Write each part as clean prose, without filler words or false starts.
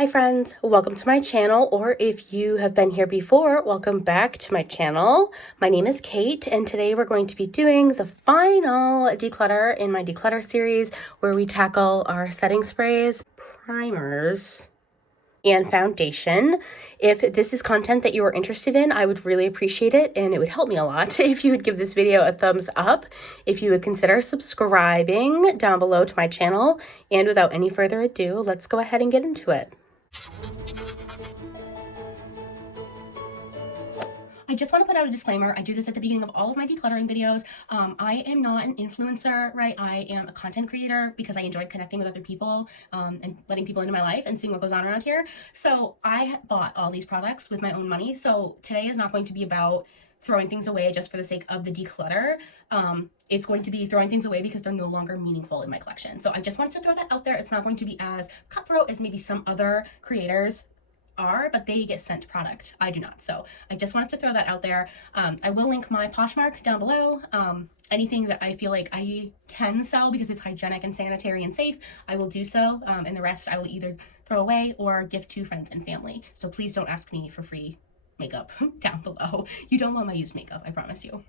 Hi friends, welcome to my channel, or if you have been here before, welcome back to my channel. My name is Kate, and today we're going to be doing the final declutter in my declutter series where we tackle our setting sprays, primers, and foundation. If this is content that you are interested in, I would really appreciate it, and it would help me a lot if you would give this video a thumbs up, if you would consider subscribing down below to my channel, and without any further ado, let's go ahead and get into it. I just want to put out a disclaimer. I do this at the beginning of all of my decluttering videos. I am not an influencer, right? I am a content creator because I enjoy connecting with other people and letting people into my life and seeing what goes on around here. So I bought all these products with my own money. So today is not going to be about throwing things away just for the sake of the declutter. It's going to be throwing things away because they're no longer meaningful in my collection. So I just wanted to throw that out there. It's not going to be as cutthroat as maybe some other creators are, but they get sent product. I do not. So I just wanted to throw that out there. I will link my Poshmark down below. Anything that I feel like I can sell because it's hygienic and sanitary and safe, I will do so. And the rest I will either throw away or gift to friends and family. So please don't ask me for free makeup down below. You don't want my used makeup, I promise you.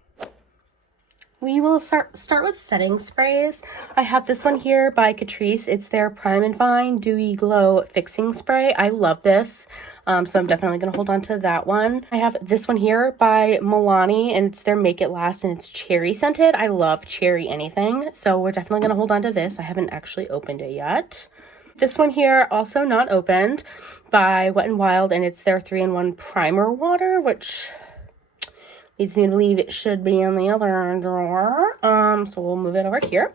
We will start with setting sprays. I have this one here by Catrice. It's their Prime and Fine Dewy Glow Fixing Spray. I love this, so I'm definitely going to hold on to that one. I have this one here by Milani, and it's their Make It Last, and it's cherry scented. I love cherry anything, so we're definitely going to hold on to this. I haven't actually opened it yet. This one here, also not opened, by Wet n Wild, and it's their 3-in-1 Primer Water, which leads me to believe it should be in the other drawer. So we'll move it over here.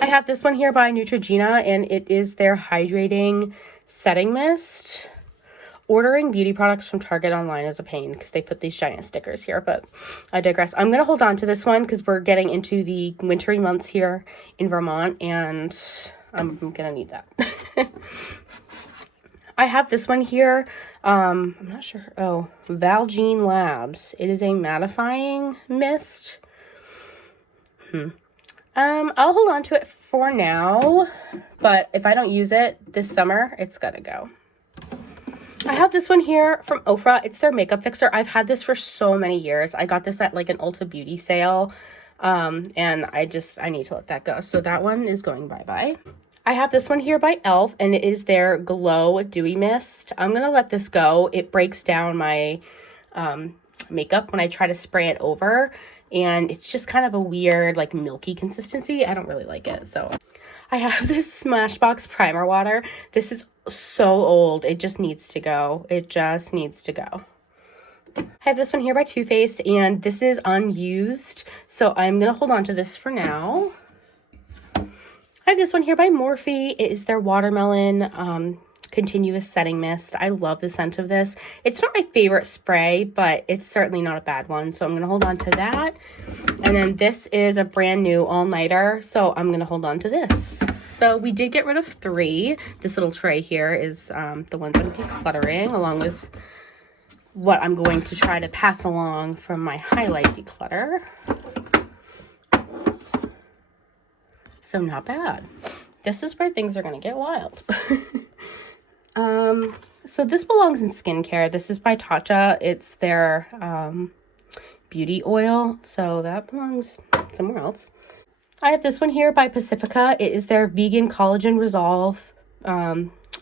I have this one here by Neutrogena, and it is their Hydrating Setting Mist. Ordering beauty products from Target online is a pain because they put these giant stickers here, but I digress. I'm going to hold on to this one because we're getting into the wintry months here in Vermont, and I'm going to need that. I have this one here. I'm not sure. Oh, Valjean Labs. It is a mattifying mist. I'll hold on to it for now, but if I don't use it this summer, it's gotta go. I have this one here from Ofra. It's their makeup fixer. I've had this for so many years. I got this at like an Ulta Beauty sale, and I need to let that go. So that one is going bye-bye. I have this one here by e.l.f. and it is their Glow Dewy Mist. I'm going to let this go. It breaks down my makeup when I try to spray it over, and it's just kind of a weird, like, milky consistency. I don't really like it. So I have this Smashbox Primer Water. This is so old. It just needs to go. It just needs to go. I have this one here by Too Faced, and this is unused, so I'm going to hold on to this for now. I have this one here by Morphe. It is their Watermelon Continuous Setting Mist. I love the scent of this. It's not my favorite spray, but it's certainly not a bad one, so I'm going to hold on to that. And then this is a brand new all-nighter, so I'm going to hold on to this. So we did get rid of 3. This little tray here is the ones I'm decluttering, along with what I'm going to try to pass along from my highlight declutter. So not bad. This is where things are going to get wild. So this belongs in skincare. This is by Tatcha. It's their beauty oil. So that belongs somewhere else. I have this one here by Pacifica. It is their Vegan Collagen Resolve.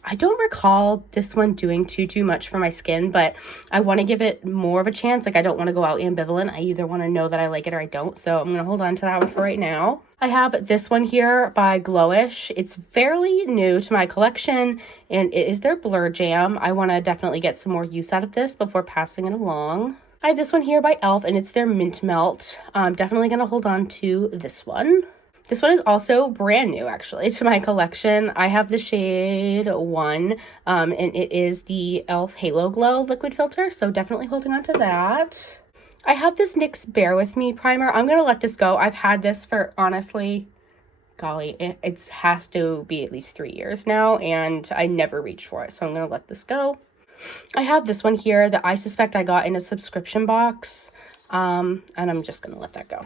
I don't recall this one doing too much for my skin, but I want to give it more of a chance. Like, I don't want to go out ambivalent. I either want to know that I like it or I don't. So I'm going to hold on to that one for right now. I have this one here by Glowish. It's fairly new to my collection, and it is their Blur Jam. I want to definitely get some more use out of this before passing it along. I have this one here by e.l.f. and it's their Mint Melt. I'm definitely going to hold on to this one. This one is also brand new, actually, to my collection. I have the shade 1, and it is the e.l.f. Halo Glow liquid filter, so definitely holding on to that. I have this NYX Bear With Me primer. I'm going to let this go. I've had this for, honestly, golly, it has to be at least 3 years now, and I never reached for it, so I'm going to let this go. I have this one here that I suspect I got in a subscription box, and I'm just going to let that go.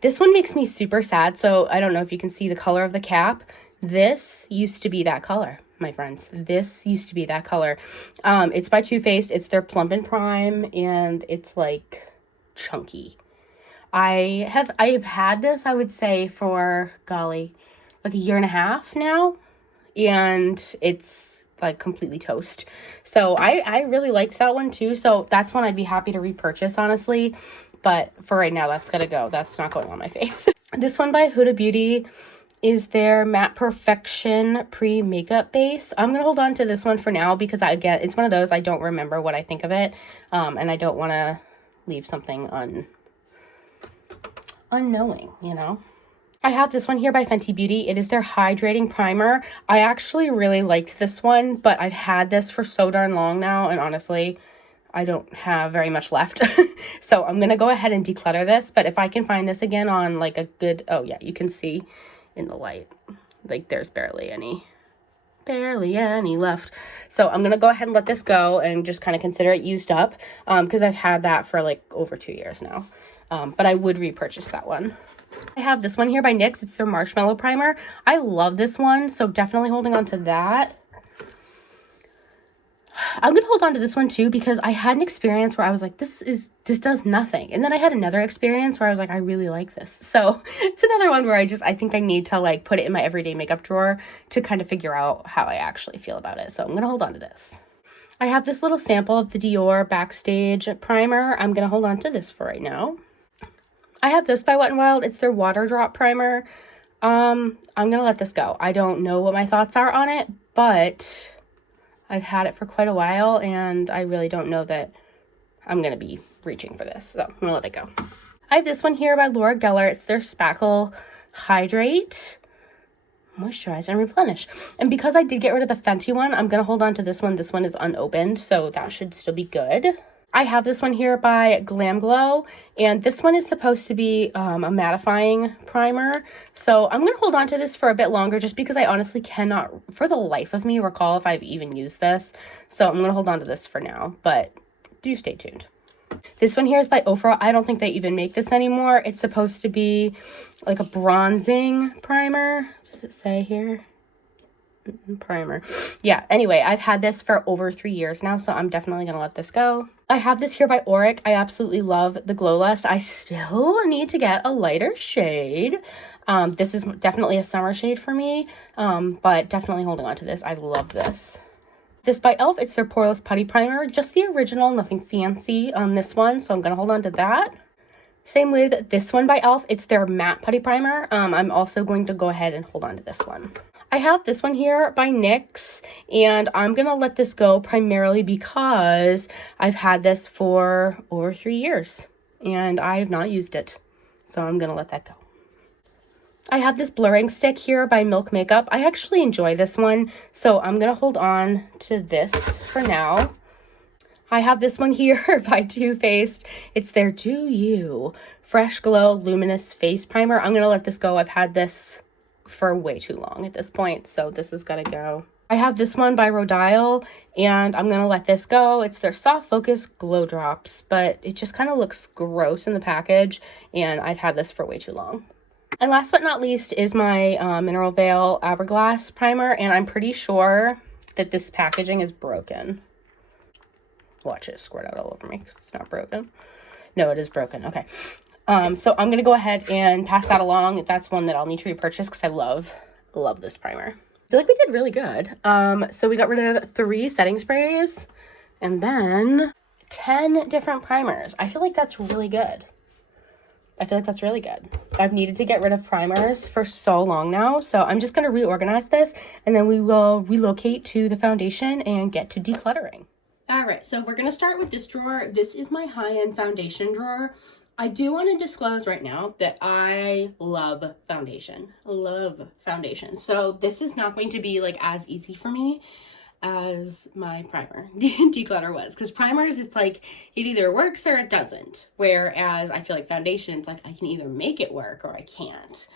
This one makes me super sad, so I don't know if you can see the color of the cap. This used to be that color. my friends. This used to be that color. It's by Too Faced. It's their Plump and Prime, and it's like chunky. I have had this, I would say, for golly, like a year and a half now, and it's like completely toast. So I really liked that one too. So that's one I'd be happy to repurchase, honestly. But for right now, that's gotta go. That's not going on my face. This one by Huda Beauty is their Matte Perfection Pre-Makeup Base. I'm going to hold on to this one for now because, again, it's one of those I don't remember what I think of it. And I don't want to leave something unknowing, you know. I have this one here by Fenty Beauty. It is their Hydrating Primer. I actually really liked this one, but I've had this for so darn long now, and honestly, I don't have very much left. So I'm going to go ahead and declutter this, but if I can find this again on like a good, oh yeah, you can see in the light, like there's barely any left. So I'm going to go ahead and let this go and just kind of consider it used up, because I've had that for like over 2 years now. But I would repurchase that one. I have this one here by NYX. It's their Marshmallow Primer. I love this one, so definitely holding on to that. I'm going to hold on to this one too because I had an experience where I was like, this does nothing. And then I had another experience where I was like, I really like this. So it's another one where I think I need to like put it in my everyday makeup drawer to kind of figure out how I actually feel about it. So I'm going to hold on to this. I have this little sample of the Dior Backstage Primer. I'm going to hold on to this for right now. I have this by Wet n Wild. It's their Water Drop Primer. I'm going to let this go. I don't know what my thoughts are on it, but I've had it for quite a while, and I really don't know that I'm going to be reaching for this. So I'm going to let it go. I have this one here by Laura Geller. It's their Spackle Hydrate, Moisturize, and Replenish. And because I did get rid of the Fenty one, I'm going to hold on to this one. This one is unopened, so that should still be good. I have this one here by Glam Glow, and this one is supposed to be a mattifying primer. So I'm going to hold on to this for a bit longer just because I honestly cannot, for the life of me, recall if I've even used this. So I'm going to hold on to this for now, but do stay tuned. This one here is by Ofra. I don't think they even make this anymore. It's supposed to be like a bronzing primer. Does it say here? Primer. Yeah, anyway, I've had this for over 3 years now, so I'm definitely gonna let this go. I have this here by Auric. I absolutely love the Glow Lust. I still need to get a lighter shade. This is definitely a summer shade for me, but definitely holding on to this. I love this. This by e.l.f. It's their Poreless Putty Primer. Just the original, nothing fancy on this one, so I'm gonna hold on to that. Same with this one by e.l.f. It's their Matte Putty Primer. I'm also going to go ahead and hold on to this one. I have this one here by NYX, and I'm going to let this go primarily because I've had this for over 3 years, and I have not used it. So I'm going to let that go. I have this blurring stick here by Milk Makeup. I actually enjoy this one, so I'm going to hold on to this for now. I have this one here by Too Faced. It's their Do You Fresh Glow Luminous Face Primer. I'm going to let this go. I've had this for way too long at this point, so this is gonna go. I have this one by Rodile, and I'm gonna let this go. It's their Soft Focus Glow Drops, but it just kind of looks gross in the package, and I've had this for way too long. And last but not least is my Mineral Veil Hourglass Primer, and I'm pretty sure that this packaging is broken. Watch it squirt out all over me because it's not broken. No, it is broken. Okay. So I'm going to go ahead and pass that along. That's one that I'll need to repurchase because I love this primer. I feel like we did really good. So we got rid of 3 setting sprays and then 10 different primers. I feel like that's really good. I've needed to get rid of primers for so long now. So I'm just going to reorganize this, and then we will relocate to the foundation and get to decluttering. All right, so we're going to start with this drawer. This is my high-end foundation drawer. I do want to disclose right now that I love foundation. So this is not going to be like as easy for me as my primer declutter was, because primers, it's like it either works or it doesn't, whereas I feel like foundation, it's like I can either make it work or I can't.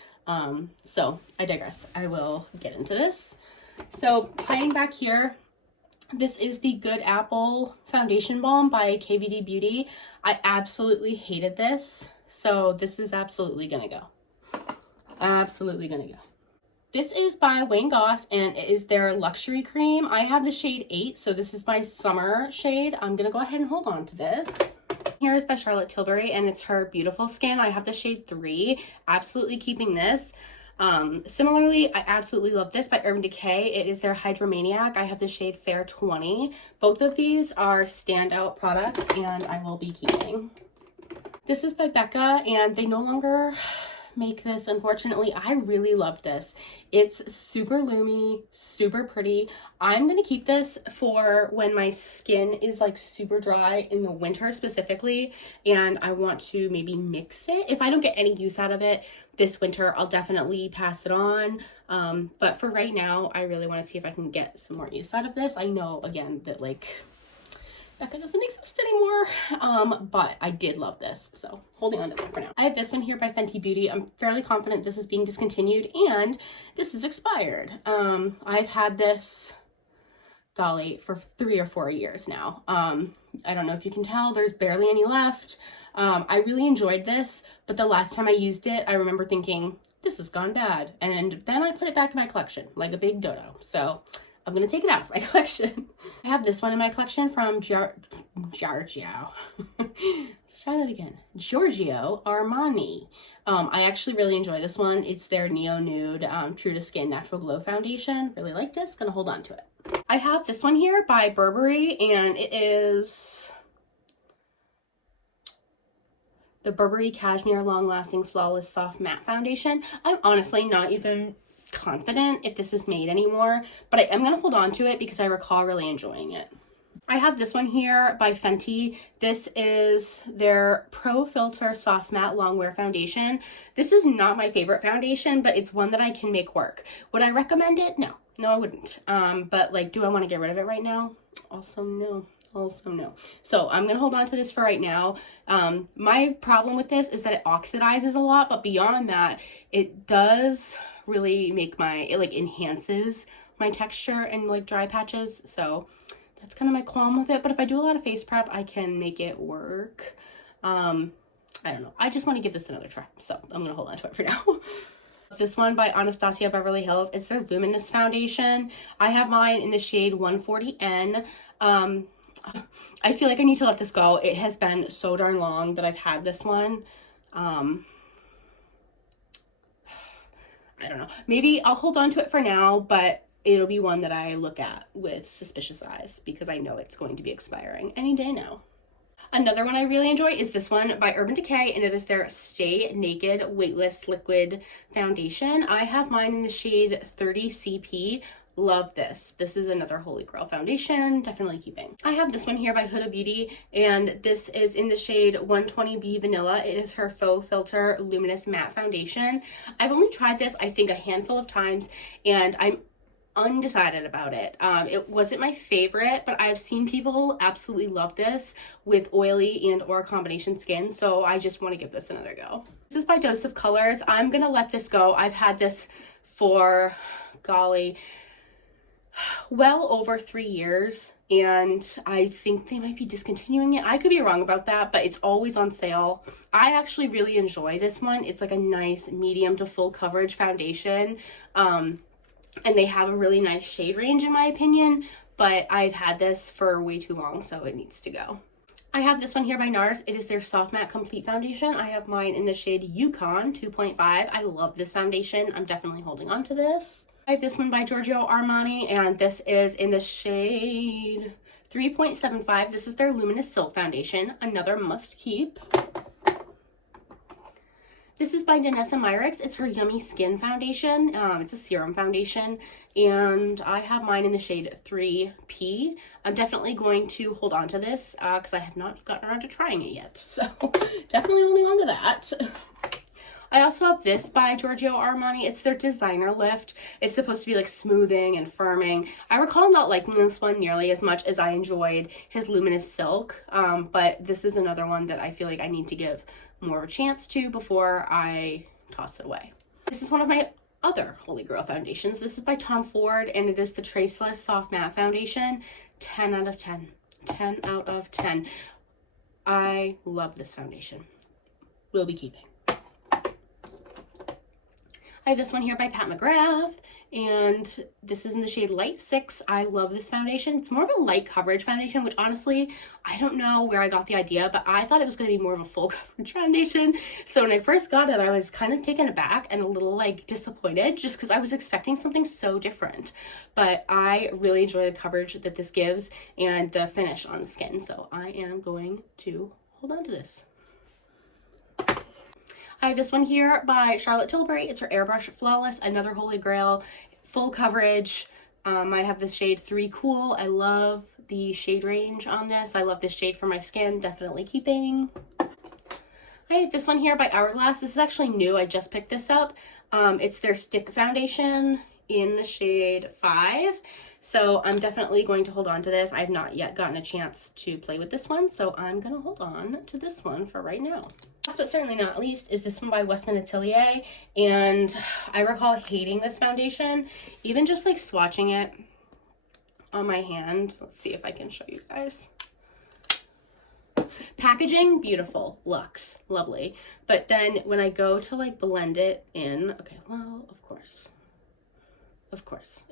So I digress. I will get into this. So hiding back here, this is the Good Apple Foundation Balm by KVD Beauty. I absolutely hated this, so this is absolutely gonna go. This is by Wayne Goss, and it is their luxury cream. I have the shade 8, so this is my summer shade. I'm gonna go ahead and hold on to this. Here is by Charlotte Tilbury, and it's her Beautiful Skin. I have the shade 3, absolutely keeping this. Similarly, I absolutely love this by Urban Decay. It is their Hydromaniac. I have the shade Fair 20. Both of these are standout products, and I will be keeping. This is by Becca, and they no longer make this, unfortunately. I really love this. It's super loomy, super pretty. I'm gonna keep this for when my skin is like super dry in the winter specifically, and I want to maybe mix it. If I don't get any use out of it this winter, I'll definitely pass it on. But for right now, I really want to see if I can get some more use out of this. I know, again, that like Becca doesn't exist anymore, but I did love this, so holding on to it for now. I have this one here by Fenty Beauty. I'm fairly confident this is being discontinued, and this is expired. I've had this, golly, for 3 or 4 years now. I don't know if you can tell, there's barely any left. I really enjoyed this, but the last time I used it, I remember thinking, this has gone bad, and then I put it back in my collection like a big dodo, so I'm gonna take it out of my collection. I have this one in my collection from Giorgio. Let's try that again. Giorgio Armani. I actually really enjoy this one. It's their Neo Nude True to Skin Natural Glow Foundation. Really like this. Gonna hold on to it. I have this one here by Burberry, and it is the Burberry Cashmere Long Lasting Flawless Soft Matte Foundation. I'm honestly not even confident if this is made anymore, but I am going to hold on to it because I recall really enjoying it. I have this one here by Fenty. This is their Pro Filter Soft Matte Longwear Foundation. This is not my favorite foundation, but it's one that I can make work. Would I recommend it? No, I wouldn't. But like, do I want to get rid of it right now? Also no. So I'm gonna hold on to this for right now. My problem with this is that it oxidizes a lot, but beyond that, it does really make it like enhances my texture and like dry patches. So that's kind of my qualm with it. But if I do a lot of face prep, I can make it work. I don't know. I just want to give this another try. So I'm gonna hold on to it for now. This one by Anastasia Beverly Hills. It's their Luminous Foundation. I have mine in the shade 140N. I feel like I need to let this go. It has been so darn long that I've had this one. I don't know. Maybe I'll hold on to it for now, but it'll be one that I look at with suspicious eyes because I know it's going to be expiring any day now. Another one I really enjoy is this one by Urban Decay, and it is their Stay Naked Weightless Liquid Foundation. I have mine in the shade 30CP. Love this. This is another Holy Grail foundation, definitely keeping. I have this one here by Huda Beauty, and this is in the shade 120B Vanilla. It is her Faux Filter Luminous Matte Foundation. I've only tried this, I think, a handful of times, and I'm undecided about it. It wasn't my favorite, but I've seen people absolutely love this with oily and or combination skin, so I just want to give this another go. This is by Dose of Colors. I'm gonna let this go. I've had this for, golly, well over 3 years, and I think they might be discontinuing it. I could be wrong about that, but it's always on sale. I actually really enjoy this one. It's like a nice medium to full coverage foundation, and they have a really nice shade range in my opinion, but I've had this for way too long, so it needs to go. I have this one here by NARS. It is their Soft Matte Complete Foundation. I have mine in the shade Yukon 2.5. I love this foundation. I'm definitely holding on to this. I have this one by Giorgio Armani, and this is in the shade 3.75. This is their Luminous Silk Foundation, another must keep. This is by Danessa Myricks. It's her Yummy Skin Foundation. It's a serum foundation, and I have mine in the shade 3P. I'm definitely going to hold on to this because I have not gotten around to trying it yet. So definitely holding on to that. I also have this by Giorgio Armani. It's their Designer Lift. It's supposed to be like smoothing and firming. I recall not liking this one nearly as much as I enjoyed his Luminous Silk, but this is another one that I feel like I need to give more of a chance to before I toss it away. This is one of my other Holy Grail foundations. This is by Tom Ford, and it is the Traceless Soft Matte Foundation. 10 out of 10. 10 out of 10. I love this foundation. Will be keeping. I have this one here by Pat McGrath, and this is in the shade Light 6. I love this foundation. It's more of a light coverage foundation, which honestly, I don't know where I got the idea, but I thought it was going to be more of a full coverage foundation. So when I first got it, I was kind of taken aback and a little like disappointed just because I was expecting something so different. But I really enjoy the coverage that this gives and the finish on the skin. So I am going to hold on to this. I have this one here by Charlotte Tilbury. It's her Airbrush Flawless, another holy grail, full coverage. I have this shade 3 Cool. I love the shade range on this. I love this shade for my skin, definitely keeping. I have this one here by Hourglass. This is actually new. I just picked this up. It's their stick foundation in the shade 5. So I'm definitely going to hold on to this. I've not yet gotten a chance to play with this one, so I'm going to hold on to this one for right now. Last but certainly not least is this one by Westman Atelier, and I recall hating this foundation, even just like swatching it on my hand. Let's see if I can show you guys. Packaging, beautiful, luxe, lovely. But then when I go to like blend it in, okay, well, of course,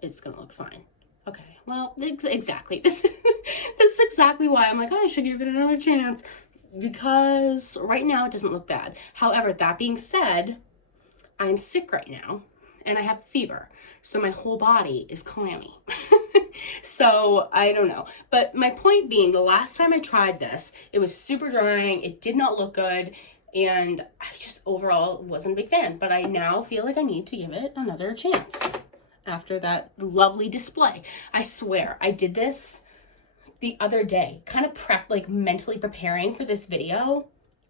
it's gonna look fine. Okay, well, exactly. This is exactly why I'm like, oh, I should give it another chance, because right now it doesn't look bad. However, that being said, I'm sick right now and I have fever, so my whole body is clammy. So I don't know, but my point being, the last time I tried this, it was super drying, it did not look good, and I just overall wasn't a big fan. But I now feel like I need to give it another chance after that lovely display. I swear I did this the other day, kind of like mentally preparing for this video,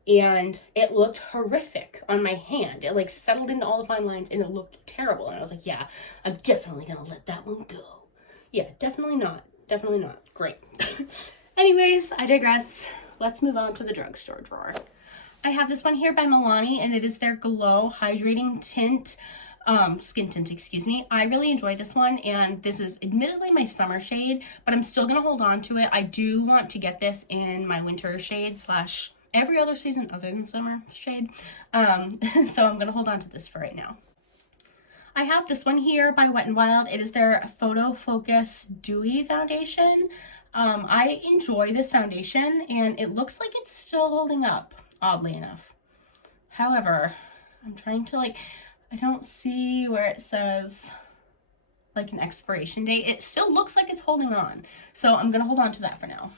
and it looked horrific on my hand. It like settled into all the fine lines and it looked terrible, and I was like, yeah, I'm definitely gonna let that one go. Yeah, definitely not great. Anyways, I digress. Let's move on to the drugstore drawer. I have this one here by Milani, and it is their Glow Hydrating Tint, skin tint, excuse me. I really enjoy this one, and this is admittedly my summer shade, but I'm still gonna hold on to it. I do want to get this in my winter shade slash every other season other than summer shade. So I'm gonna hold on to this for right now. I have this one here by Wet n Wild. It is their Photo Focus Dewy Foundation. I enjoy this foundation, and it looks like it's still holding up, oddly enough. However, I'm trying to like, I don't see where it says like an expiration date. It still looks like it's holding on, so I'm gonna hold on to that for now.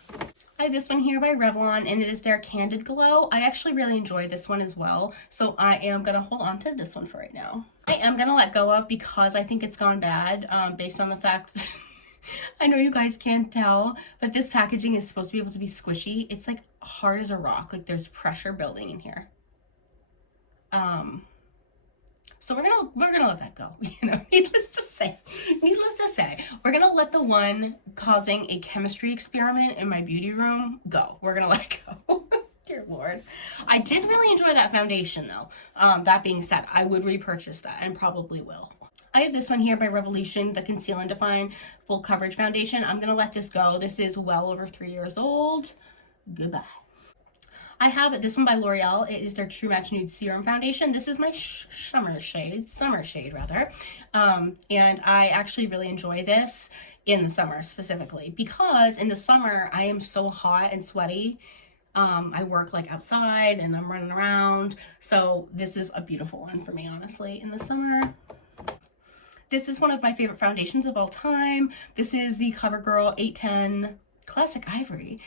I have this one here by Revlon, and it is their Candid Glow. I actually really enjoy this one as well, so I am gonna hold on to this one for right now. I am gonna let go of because I think it's gone bad, based on the fact I know you guys can't tell, but this packaging is supposed to be able to be squishy. It's like hard as a rock, like there's pressure building in here. So we're gonna let that go. You know, needless to say, we're gonna let the one causing a chemistry experiment in my beauty room go. We're gonna let it go. Dear Lord. I did really enjoy that foundation though. That being said, I would repurchase that and probably will. I have this one here by Revolution, the Conceal and Define Full Coverage Foundation. I'm gonna let this go. This is well over 3 years old. Goodbye. I have this one by L'Oreal. It is their True Match Nude Serum Foundation. This is my summer shade rather. And I actually really enjoy this in the summer specifically, because in the summer I am so hot and sweaty. I work like outside and I'm running around. So this is a beautiful one for me, honestly, in the summer. This is one of my favorite foundations of all time. This is the CoverGirl 810 Classic Ivory,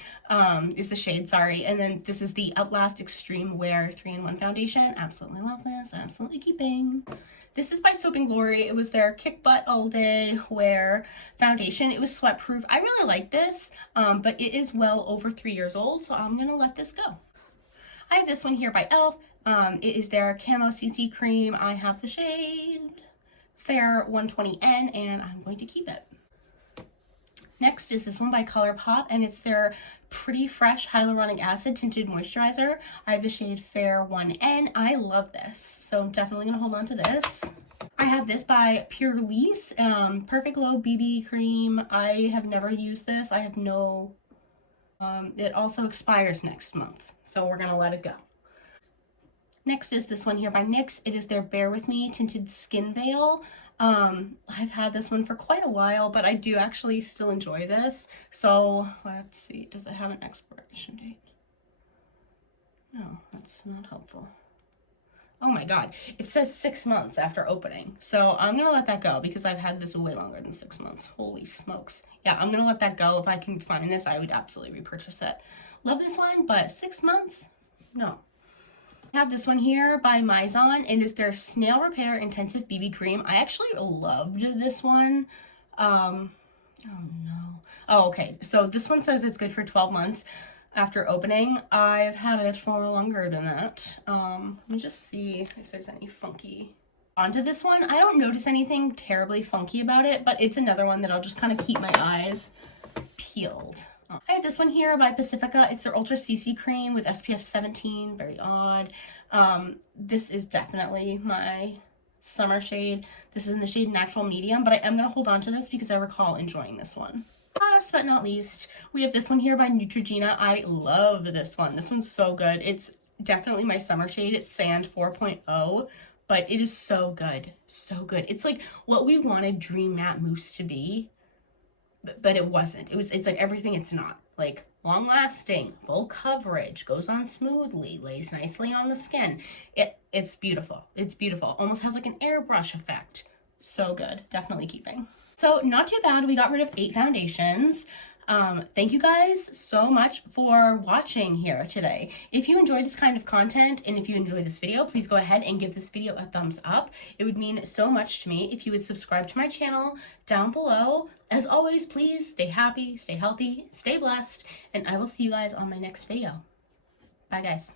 is the shade, sorry. And then this is the Outlast Extreme Wear 3-in-1 foundation. Absolutely love this, absolutely keeping. This is by Soap & Glory. It was their Kick Butt All Day Wear foundation. It was sweat proof. I really like this, but it is well over 3 years old, so I'm gonna let this go. I have this one here by e.l.f. It is their Camo CC Cream. I have the shade Fair 120N, and I'm going to keep it. Next is this one by ColourPop, and it's their Pretty Fresh Hyaluronic Acid Tinted Moisturizer. I have the shade Fair 1N. I love this, so I'm definitely going to hold on to this. I have this by Poreless, Perfect Glow BB Cream. I have never used this. I have no... it also expires next month, so we're going to let it go. Next is this one here by NYX. It is their Bear With Me Tinted Skin Veil. I've had this one for quite a while, but I do actually still enjoy this. So let's see, does it have an expiration date? No, that's not helpful. Oh my god, it says 6 months after opening. So I'm gonna let that go because I've had this way longer than 6 months. Holy smokes. Yeah, I'm gonna let that go. If I can find this, I would absolutely repurchase it. Love this one, but 6 months? No. I have this one here by Mizon. It is their Snail Repair Intensive BB Cream. I actually loved this one. Oh no. Oh, okay. So this one says it's good for 12 months after opening. I've had it for longer than that. Let me just see if there's any funky onto this one. I don't notice anything terribly funky about it, but it's another one that I'll just kind of keep my eyes peeled. I have this one here by Pacifica. It's their Ultra CC Cream with SPF 17. Very odd. This is definitely my summer shade. This is in the shade Natural Medium, but I am going to hold on to this because I recall enjoying this one. Last but not least, we have this one here by Neutrogena. I love this one. This one's so good. It's definitely my summer shade. It's Sand 4.0, but it is so good. So good. It's like what we wanted Dream Matte Mousse to be, but it wasn't. It's like everything it's not. Like long lasting, full coverage, goes on smoothly, lays nicely on the skin. It's beautiful. It's beautiful. Almost has like an airbrush effect. So good. Definitely keeping. So not too bad. We got rid of 8 foundations. Thank you guys so much for watching here today. If you enjoy this kind of content and if you enjoy this video, please go ahead and give this video a thumbs up. It would mean so much to me if you would subscribe to my channel down below. As always, please stay happy, stay healthy, stay blessed, and I will see you guys on my next video. Bye guys.